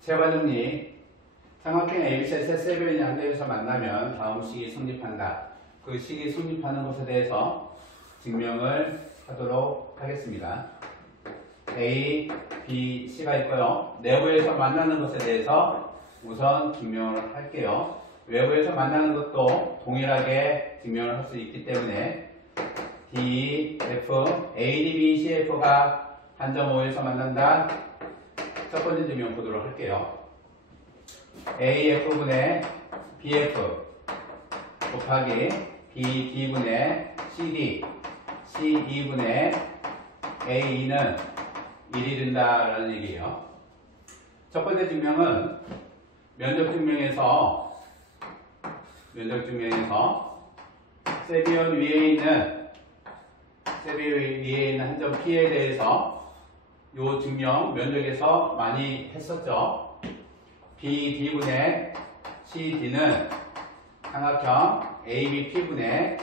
재화정리. 삼각형 ABC의 세 세변이 한 대에서 만나면 다음 식이 성립한다. 그 식이 성립하는 것에 대해서 증명을 하도록 하겠습니다. A, B, C가 있고요. 내부에서 만나는 것에 대해서 우선 증명을 할게요. 외부에서 만나는 것도 동일하게 증명을 할 수 있기 때문에 D, F, A, D, B, C, F가 한 점 O에서 만난다. 첫 번째 증명 보도록 할게요. AF분의 BF 곱하기 BD분의 CD, CE분의 AE는 1이 된다라는 얘기예요. 첫 번째 증명은 면적 증명에서 세비온 위에 있는 한 점 P에 대해서 요 증명 면적에서 많이 했었죠. BD분의 CD는 삼각형 ABP분의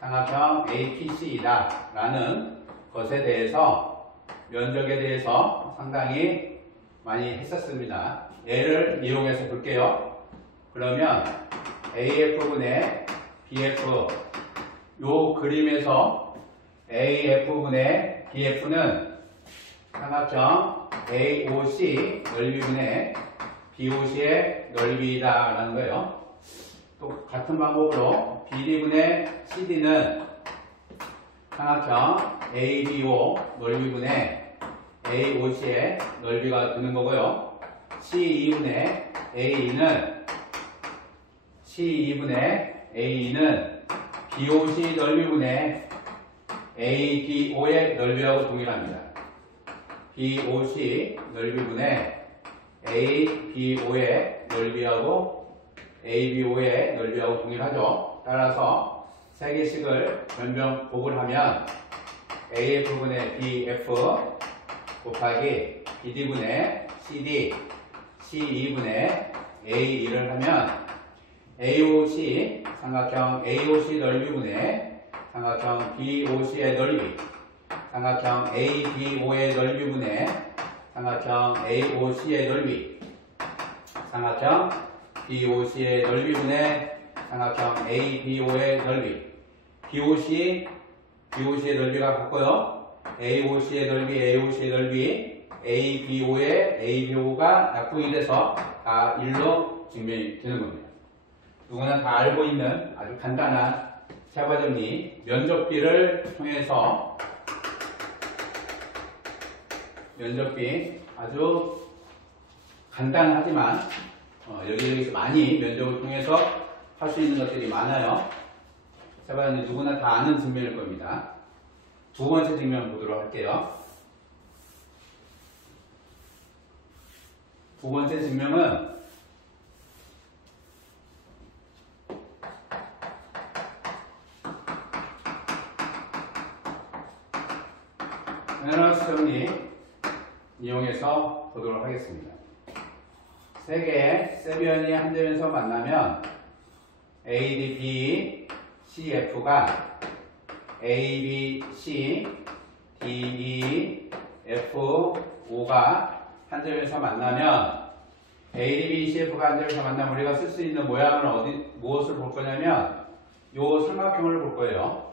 삼각형 APC이다 라는 것에 대해서 면적에 대해서 상당히 많이 했었습니다. 얘를 이용해서 볼게요. 그러면 AF분의 BF, 요 그림에서 AF분의 BF는 삼각형 AOC 넓이분의 BOC의 넓이다 라는 거예요. 또 같은 방법으로 BD분의 CD는 삼각형 ABO 넓이분의 AOC의 넓이가 되는 거고요. CE분의 AE는 BOC 넓이분의 ABO의 넓이라고 동일합니다. BOC 넓이분의 ABO의 넓이하고 ABO의 넓이하고 동일하죠. 따라서 세 개씩을 변경곱을 하면 AF분의 BF 곱하기 BD분의 CD, CE분의 AE를 하면 AOC, 삼각형 AOC 넓이분의 삼각형 BOC의 넓이, 삼각형 ABO의 넓이분의 삼각형 AOC의 넓이, 삼각형 BOC의 넓이분의 삼각형 ABO의 넓이, BOC의 넓이가 같고요. AOC의 넓이, ABO가 약분이 돼서 다 1로 증명이 되는 겁니다. 누구나 다 알고 있는 아주 간단한 세과정리 면적비를 통해서 면적비 아주 간단하지만 여기저기서 많이 면적을 통해서 할 수 있는 것들이 많아요. 세과정리 누구나 다 아는 증명일 겁니다. 두 번째 증명 보도록 할게요. 두 번째 증명은 메너스 정리 이용해서 보도록 하겠습니다. 세 개의 세변이 한 점에서 만나면 ADB, CF가 ABC, DE, FO가 한 점에서 만나면 ADB, CF가 한 점에서 만나면 우리가 쓸 수 있는 모양을 무엇을 볼 거냐면 요 삼각형을 볼 거예요.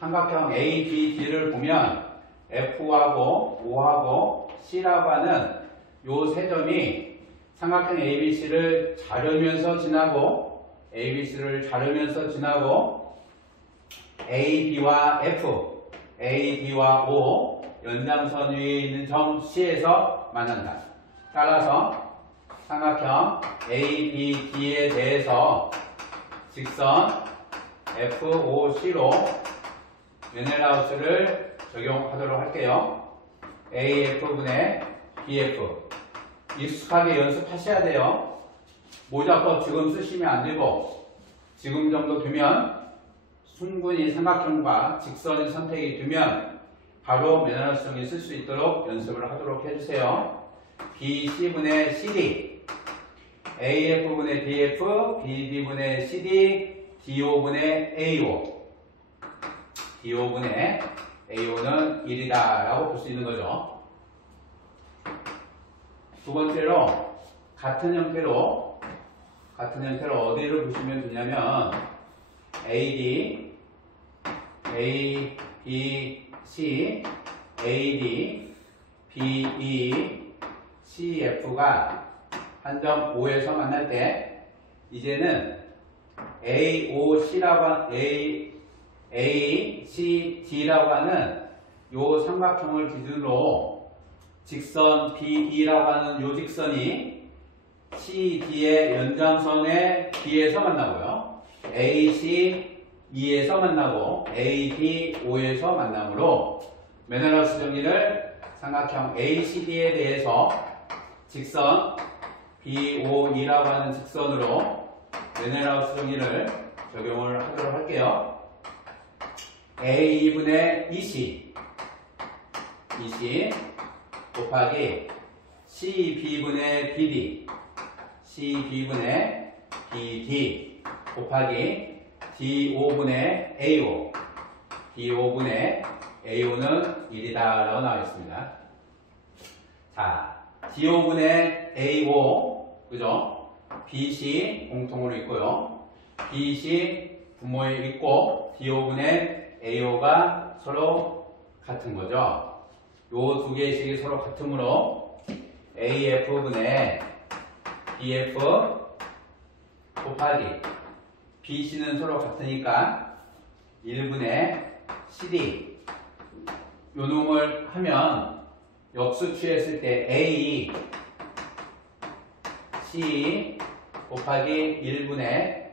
삼각형 ABD를 보면 F하고 O하고 C라고 하는 요 세 점이 삼각형 ABC를 자르면서 지나고 ABC를 자르면서 지나고 AB와 F, AB와 O 연장선 위에 있는 점 C에서 만난다. 따라서 삼각형 ABD에 대해서 직선 FOC로 메넬하우스를 적용하도록 할게요. AF분의 BF 익숙하게 연습하셔야 돼요. 모자법 지금 쓰시면 안 되고 지금 정도 되면 충분히 삼각형과 직선의 선택이 되면 바로 메넬하우스 정리 쓸 수 있도록 연습을 하도록 해주세요. BC분의 CD, AF분의 BF, BD분의 CD, DO분의 AO, DO분의 AO는 1이다 라고 볼 수 있는 거죠. 두 번째로 같은 형태로 어디를 보시면 되냐면 AD, A, B, C, AD, BE, CF가 한 점 O에서 만날 때 이제는 AOC라고 ACD라고 하는 요 삼각형을 기준으로 직선 BE라고 하는 요 직선이 CD의 연장선의 B에서 만나고요. ACE에서 만나고 ADO에서 만나므로 메넬하우스 정리를 삼각형 ACD에 대해서 직선 BOE라고 하는 직선으로 메넬하우스 정리를 적용을 하도록 할게요. A2분의 EC 곱하기 CB분의 BD CB분의 BD 곱하기 D5분의 AO D5분의 AO는 1이다 라고 나와 있습니다. 자, D5분의 AO 그죠? BC 공통으로 있고요. BC 분모에 있고 D5분의 AO가 서로 같은 거죠. 요 두 개씩이 서로 같으므로 AF분의 BF 곱하기 BC는 서로 같으니까 1분의 CD 요 놈을 하면 역수 취했을 때 A C 곱하기 1분의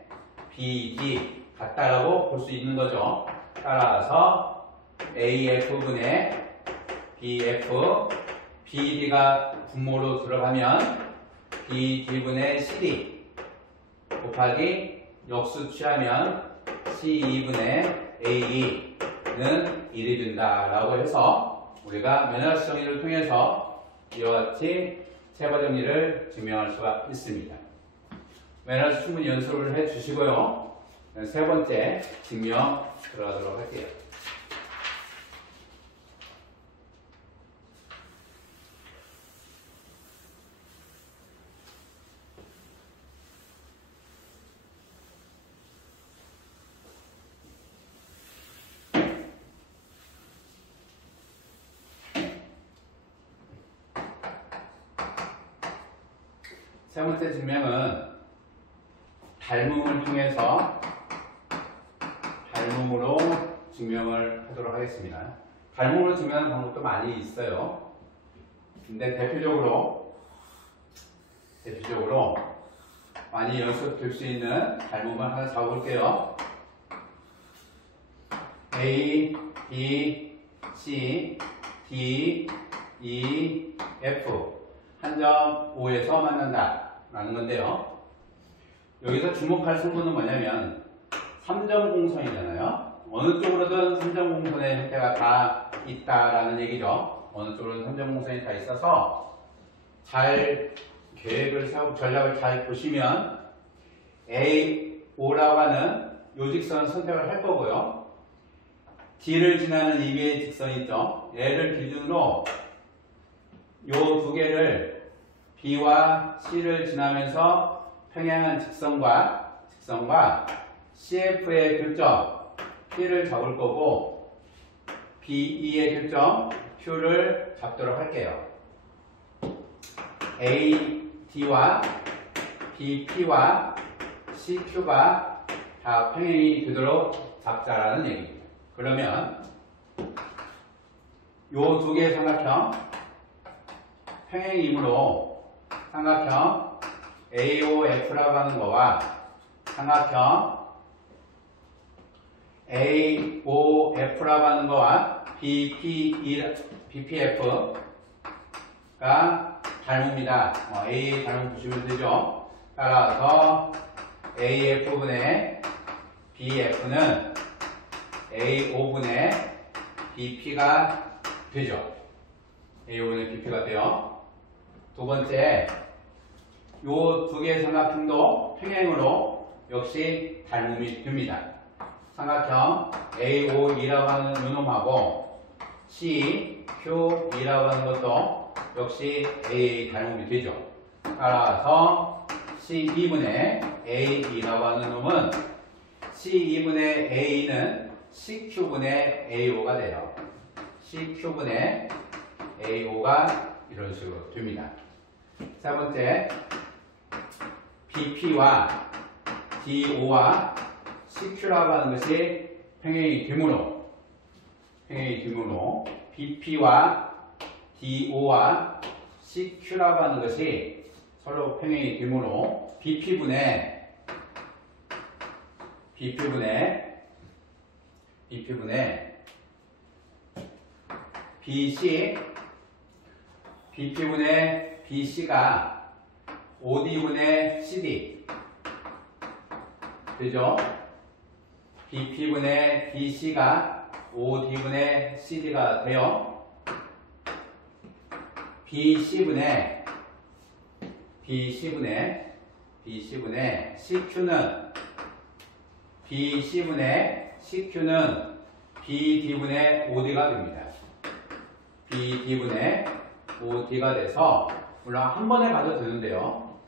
BD 같다라고 볼 수 있는 거죠. 따라서 AF분의 BF BD가 분모로 들어가면 BD분의 CD 곱하기 역수 취하면 C2분의 AE는 1이 된다라고 해서 우리가 메넬하우스 정리를 통해서 이와 같이 세부 정리를 증명할 수가 있습니다. 메넬하우스 충분히 연습을 해 주시고요. 세 번째 증명 들어가도록 할게요. 세 번째 증명은 닮음을 통해서 닮음으로 증명을 하도록 하겠습니다. 닮음으로 증명하는 방법도 많이 있어요. 근데 대표적으로 많이 연습될 수 있는 닮음을 하나 잡아볼게요. A, B, C, D, E, F 한 점 O에서 만난다 라는 건데요. 여기서 주목할 성분은 뭐냐면 3점 공선이잖아요. 어느 쪽으로든 3점 공선의 형태가 다 있다라는 얘기죠. 어느 쪽으로든 3점 공선이 다 있어서 잘 계획을 세우고 전략을 잘 보시면 A, O라고 하는 요 직선을 선택을 할 거고요. D를 지나는 2개의 직선이 있죠. 얘를 기준으로 요 두 개를 B와 C를 지나면서 평행한 직선과 CF의 교점 P를 잡을 거고 BE의 교점 Q를 잡도록 할게요. AD와 BP와 CQ가 다 평행이 되도록 잡자라는 얘기입니다. 그러면 요 두 개의 삼각형 평행이므로 삼각형 AOF라고 하는 거와 삼각형 AOF라고 하는 거와 BPF가 닮습니다. A 닮음 보시면 되죠. 따라서 AF분의 BF는 A5분의 BP가 되죠. A5분의 BP가 돼요. 두 번째, 요 두 개의 삼각형도 평행으로 역시 닮음이 됩니다. 삼각형 AOE라고 하는 요놈하고 CQE라고 하는 것도 역시 AA 닮음이 되죠. 따라서 C2분의 A라고 하는 놈은 C2분의 A는 CQ분의 AO가 돼요. CQ분의 AO가 이런 식으로 됩니다. 세 번째, BP와 DO와 CQ라고 하는 것이 평행이 되므로 BP와 DO와 CQ라고 하는 것이 서로 평행이 되므로 BP분의 BP분의 BC가 OD분의 CD 되죠? BP분의 BC가 OD분의 CD가 돼요. BC분의 CQ는 BD분의 OD가 됩니다. BD분의 OD가 돼서 물론 한 번에 가도 되는데요.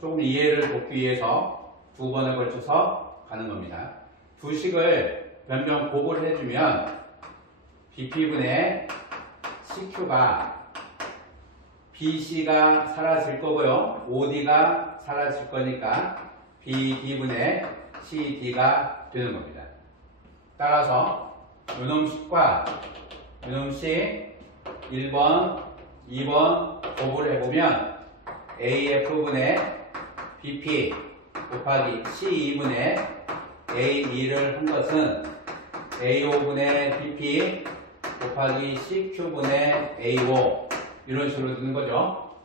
조금 이해를 돕기 위해서 두 번에 걸쳐서 가는 겁니다. 두 식을 변변 곱을 해주면 BP분의 CQ가 BC가 사라질 거고요. OD가 사라질 거니까 BD분의 CD가 되는 겁니다. 따라서 요놈식과 요놈식 1번, 2번 곱을 해보면 AF분의 BP 곱하기 C2분의 A2를 한 것은 A5분의 BP 곱하기 CQ분의 A5 이런 식으로 되는 거죠.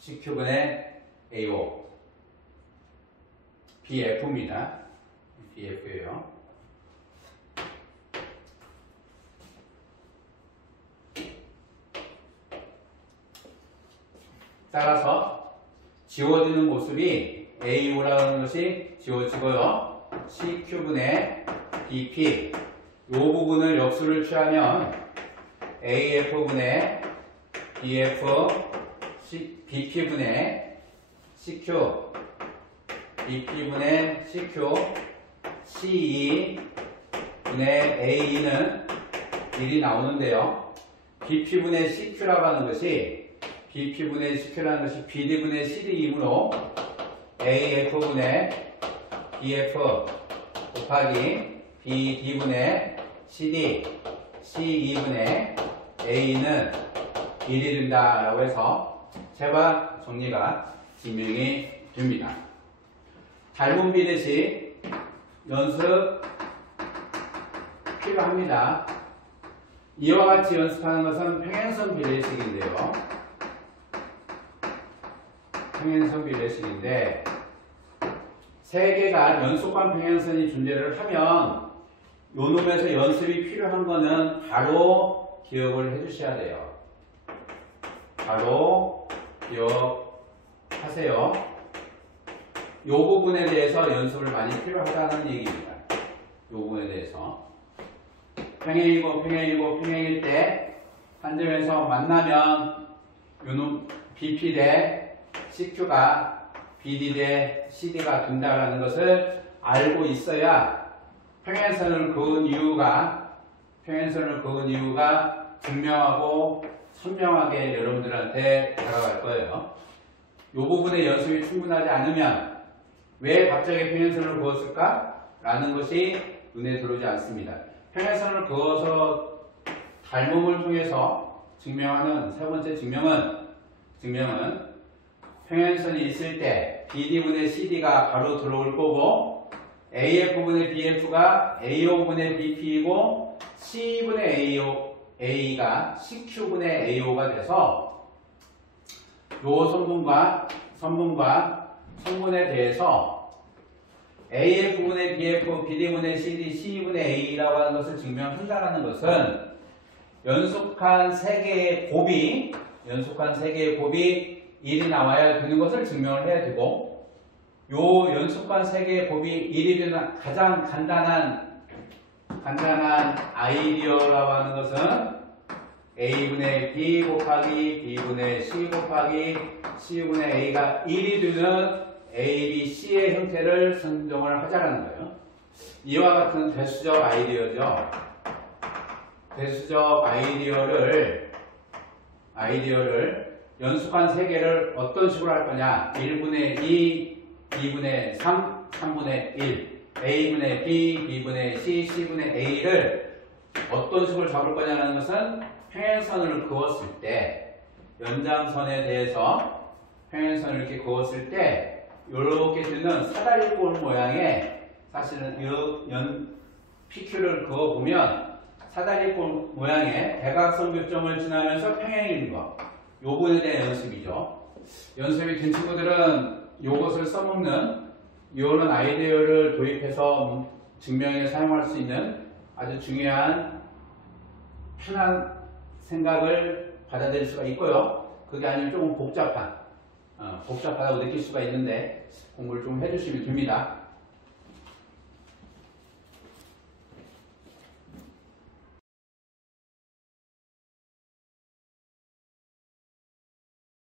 CQ분의 A5 BF입니다. BF예요. 따라서 지워지는 모습이 A5라고 하는 것이 지워지고요. CQ분의 BP 이 부분을 역수를 취하면 AF분의 BF BP분의 CQ BP분의 CQ C2분의 A는 1이 나오는데요. BP분의 CQ라고 하는 것이 BD분의 CD이므로 AF분의 BF 곱하기 BD분의 CD C2분의 A는 1이 된다라고 해서 세바 정리가 증명이 됩니다. 닮은 비례식 연습 필요합니다. 이와 같이 연습하는 것은 평행선 비례식인데요. 평행선 비례식인데 세 개가 연속한 평행선이 존재를 하면 요 놈에서 연습이 필요한 거는 바로 기억을 해주셔야 돼요. 바로 기억하세요. 요 부분에 대해서 연습을 많이 필요하다는 얘기입니다. 요 부분에 대해서 평행일 때 한 점에서 만나면 요놈 BP 대 CQ가 BD 대 CD가 된다라는 것을 알고 있어야 평행선을 그은 이유가 증명하고 선명하게 여러분들한테 다가갈 거예요. 이 부분의 연습이 충분하지 않으면 왜 갑자기 평행선을 그었을까? 라는 것이 눈에 들어오지 않습니다. 평행선을 그어서 닮음을 통해서 증명하는 세 번째 증명은 평행선이 있을 때 BD분의 CD가 바로 들어올 거고 AF분의 BF가 AO분의 BP이고 C분의 A가 CQ분의 AO가 돼서 요 성분에 대해서 AF분의 BF, BD분의 CD, C분의 A라고 하는 것을 증명한다는 것은 연속한 세 개의 곱이 1이 나와야 되는 것을 증명을 해야 되고 요 연속한 세 개의 곱이 1이 되는 가장 간단한 아이디어라고 하는 것은 a분의 b 곱하기 b분의 c 곱하기 c분의 a가 1이 되는 a, b, c의 형태를 선정을 하자라는 거예요. 이와 같은 대수적 아이디어죠. 대수적 아이디어를 연속한 세 개를 어떤 식으로 할 거냐. 1분의 2, 2분의 3, 3분의 1, a분의 b, b분의 c, c분의 a를 어떤 식으로 잡을 거냐는 것은 평행선을 그었을 때, 연장선에 대해서 평행선을 이렇게 그었을 때 이렇게 되는 사다리꼴 모양의, 사실은 PQ를 그어보면 사다리꼴 모양의 대각선 교점을 지나면서 평행인 거, 요 부분에 대한 연습이죠. 연습이 된 친구들은 요것을 써먹는 이런 아이디어를 도입해서 증명에 사용할 수 있는 아주 중요한 편한 생각을 받아들일 수가 있고요. 그게 아니면 조금 복잡하다고 느낄 수가 있는데 공부를 좀 해주시면 됩니다.